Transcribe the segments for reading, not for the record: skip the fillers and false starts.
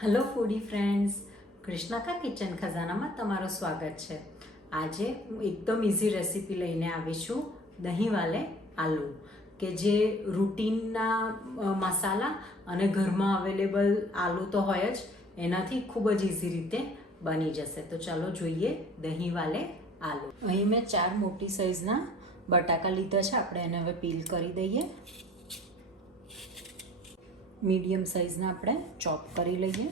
Hello ફૂડી friends, કૃષ્ણાકા kitchen ખજાનામાં તમારું સ્વાગત છે. આજે હું એકદમ ઇઝી રેસીપી લઈને આવી છું, દહીં વાલે આલુ, કે જે રૂટીનના મસાલા અને ઘરમાં અવેલેબલ આલુ તો હોય જ, એનાથી ખૂબ જ ઇઝી રીતે બની જશે. તો ચાલો જોઈએ દહીં વાલે આલુ. અહીં મેં 4 મોટી સાઈઝના બટાકા લીધા છે. આપણે એને હવે પીલ કરી દઈએ. મીડિયમ સાઈઝના આપણે ચોપ કરી લઈએ.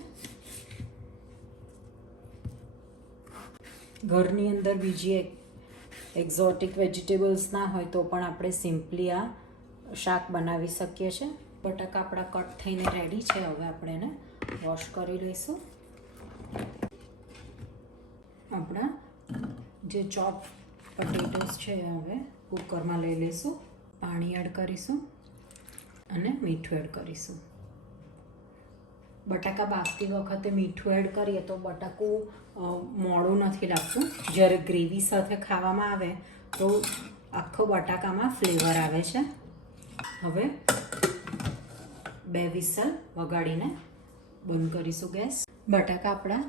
ઘરની અંદર બીજી એક્ઝોટિક વેજીટેબલ્સ ના હોય તો પણ આપણે સિમ્પલી આ શાક બનાવી શકીએ છીએ. બટાકા આપણા કટ થઈને રેડી છે. હવે આપણે એને વોશ કરી લઈશું. આપણા જે ચોપ પટેટોસ છે હવે કુકરમાં લઈ લઈશું. પાણી એડ કરીશું અને મીઠું એડ કરીશું. બટાકા બાફતી વખતે મીઠું એડ કરીએ તો બટાકું મોડું નથી લાગતું. જ્યારે ગ્રેવી સાથે ખાવામાં આવે તો આખો બટાકામાં ફ્લેવર આવે છે. હવે 2 વિસલ વગાડીને બંધ કરીશું ગેસ. બટાકા આપણા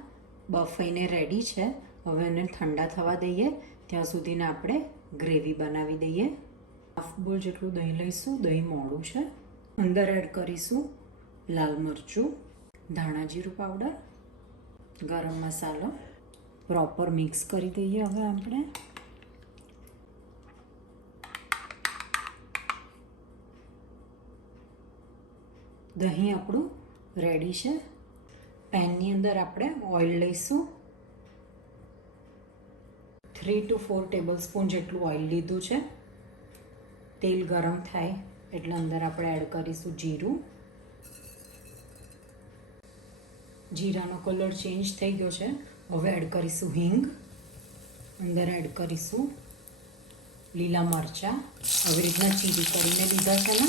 બફાઈને રેડી છે. હવે એને ઠંડા થવા દઈએ. ત્યાં સુધીને આપણે ગ્રેવી બનાવી દઈએ. હાફ બોલ જેટલું દહીં લઈશું. દહીં મોડું છે. અંદર એડ કરીશું લાલ મરચું, ધાણા જીરું પાવડર, ગરમ મસાલો. પ્રોપર મિક્સ કરી દઈએ. હવે આપણે દહીં આપણું રેડી છે. પેનની અંદર આપણે ઓઇલ લઈશું. 3 to 4 ટેબલ સ્પૂન જેટલું ઓઇલ લીધું છે. તેલ ગરમ થાય એટલે અંદર આપણે એડ કરીશું જીરું. જીરાનો કલર ચેન્જ થઈ ગયો છે. હવે એડ કરીશું હિંગ. અંદર એડ કરીશું લીલા મરચાં. આવી રીતના ચીરી કરીને લીધા છે ને.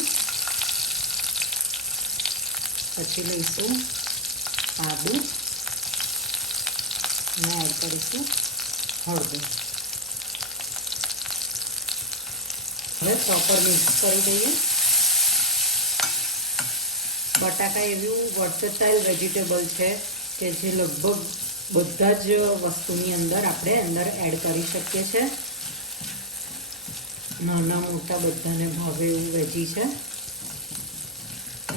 પછી લઈશું આદુ અને એડ કરીશું હળદર. હવે પ્રોપર મિક્સ કરી દઈએ. બટાકા એવું વર્સેટાઇલ વેજીટેબલ છે કે જે લગભગ બધા જ વસ્તુની આપણે અંદર એડ કરી શકીએ છીએ. નાના મોટા બધાને ભાવે એવું વેજી છે.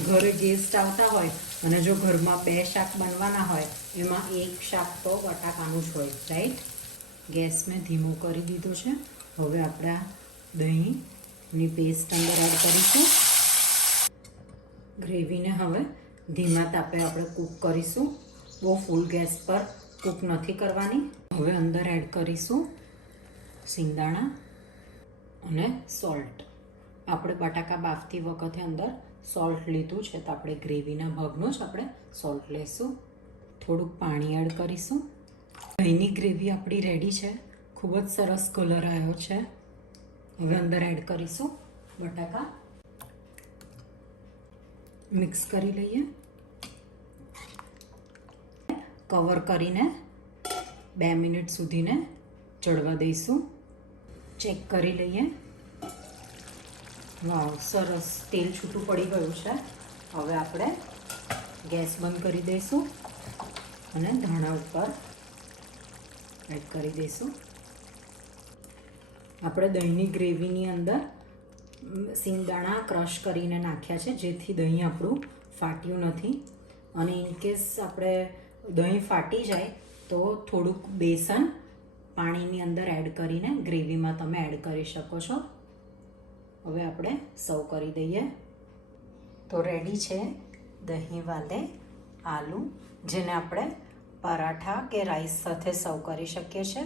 ઘરે ગેસ્ટ આવતા હોય અને જો ઘરમાં 2 શાક બનવાના હોય એમાં 1 શાક તો બટાકાનું જ હોય, રાઈટ? ગેસ મેં ધીમો કરી દીધો છે. હવે આપણે દહીંની પેસ્ટ અંદર એડ કરીશું. ગ્રેવીને હવે ધીમા તાપે આપણે કૂક કરીશું. બહુ ફૂલ ગેસ પર કૂક નથી કરવાની. હવે અંદર એડ કરીશું સિંગદાણા અને સોલ્ટ. આપણે બટાકા બાફતી વખતે અંદર સોલ્ટ લીધું છે તો આપણે ગ્રેવીના ભાગનું જ આપણે સોલ્ટ લઈશું. થોડુંક પાણી એડ કરીશું. દહીંની ગ્રેવી આપણી રેડી છે. ખૂબ જ સરસ કલર આવ્યો છે. હવે અંદર એડ કરીશું બટાકા. મિક્સ કરી લઈએ. કવર કરીને 2 મિનિટ સુધીને ચડવા દઈશું. ચેક કરી લઈએ. વાવ, સરસ તેલ છૂટું પડી ગયું છે. હવે આપણે ગેસ બંધ કરી દઈશું અને ધાણા ઉપર એડ કરી દઈશું. આપણે દહીંની ગ્રેવીની અંદર સિંગદાણા ક્રશ કરીને નાખ્યા છે જેથી દહીં આપણું ફાટ્યું નથી. અને ઇનકેસ આપણે દહીં ફાટી જાય તો થોડુંક બેસન પાણીની અંદર એડ કરીને ગ્રેવીમાં તમે એડ કરી શકો છો. હવે આપણે સર્વ કરી દઈએ. તો રેડી છે દહીં વાલે આલુ, જેને આપણે પરાઠા કે રાઈસ સાથે સર્વ કરી શકીએ છીએ.